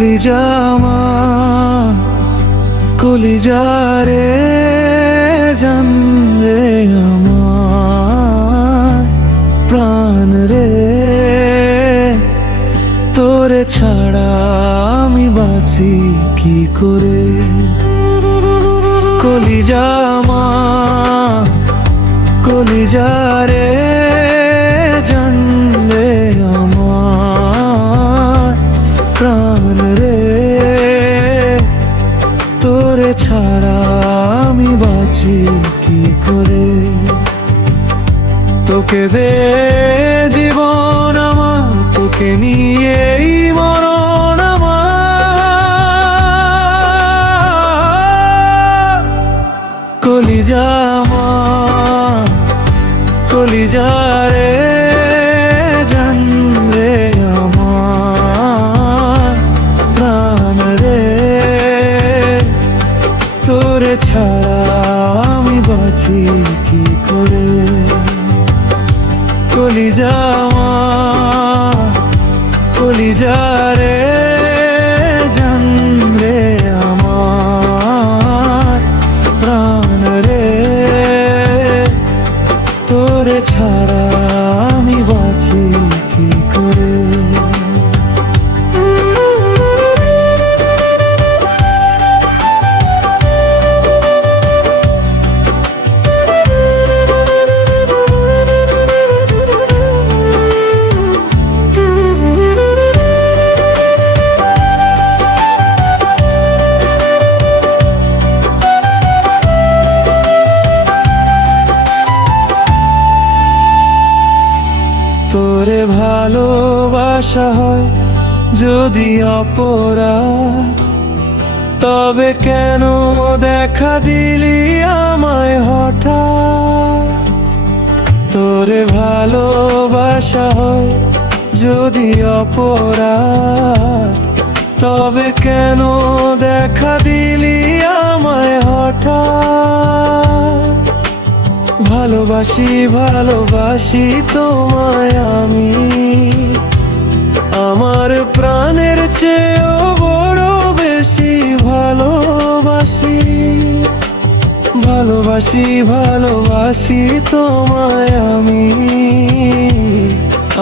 কলিজা আমার, কলিজা রে জান রে আমার প্রাণ রে, তোরে ছাড়া আমি বাঁচি কি করে। কলিজা আমার, কলিজা রে জান রে আমার প্রাণ রে, তোরে ছাড়া আমি বাঁচি কি করে। তোকে দে জীবন আমার, তোকে নিয়েই মরণ আমার। কলিজা আমার, কলিজা রে জান রে আমার প্রাণ রে, তোরে ছাড়া আমি বাঁচি কি করে। কলিজা আমার, কলিজা রে জান রে আমার প্রাণ রে, তোরে ছাড়া আমি বাঁচি কি করে। তোরে ভালোবাসা হয় যদি অপরাধ, তবে কেন দেখা দিলি আমায় হঠাৎ। তোরে ভালোবাসা হয় যদি অপরাধ, তবে কেন দেখা দিলি আমায় হঠাৎ। ভালোবাসি ভালোবাসি তোমায় আমি, আমার প্রাণের চেয়েও বড় বেশি ভালোবাসি। ভালোবাসি ভালোবাসি তোমায় আমি,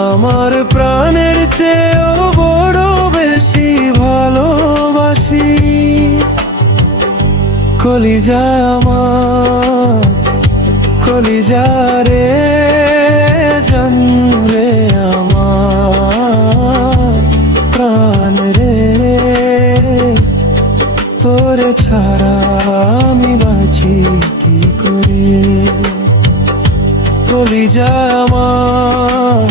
আমার প্রাণের চেয়েও বড় বেশি ভালোবাসি। কলিজা আমার, কলিজা রে জান রে আমার প্রাণ রে, তোরে ছাড়া আমি বাঁচি কি করে। কলিজা আমার,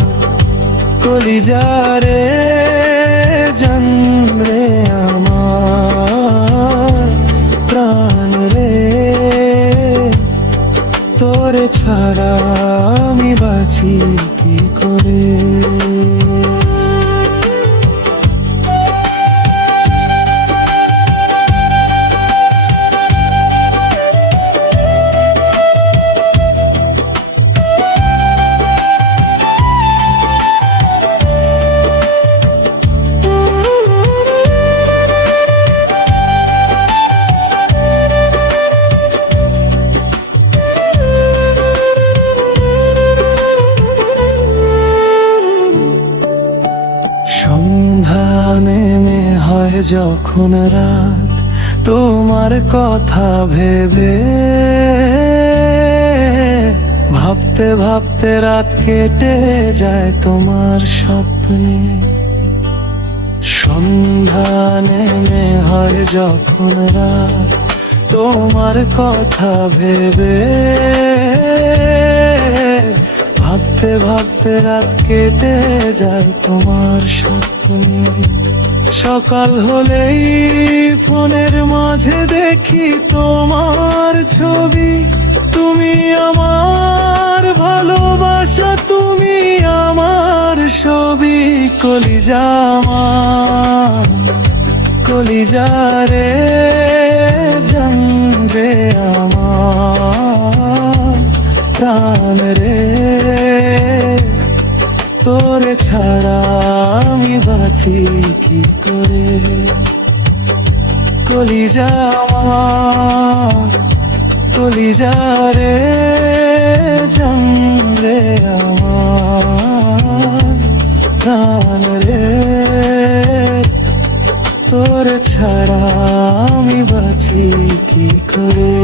কলিজা রে জান রে আমার প্রাণ রে, তোরে ছাড়া আমি বাঁচি কি করে। সন্ধ্যা নেমে হয় যখন রাত, তোমার কথা ভেবে ভাবতে ভাবতে রাত কেটে যায় তোমার স্বপ্নে। সন্ধ্যা নেমে হয় যখন রাত, তোমার কথা ভেবে ভাবতে ভাবতে রাত কেটে যায় তোমার স্বপ্নে। সকাল হলেই ফোনের মাঝে দেখি তোমার ছবি, তুমি আমার ভালোবাসা, তুমি আমার ছবি। কলিজা আমার, কলিজা রে জান রে আমার প্রাণ রে, তোরে ছাড়া আমি বাঁচি কি করে। কলিজা আমার, কলিজা রে, জান রে আমার, প্রাণ রে, তোর ছাড়া আমি বাঁচি কি করে।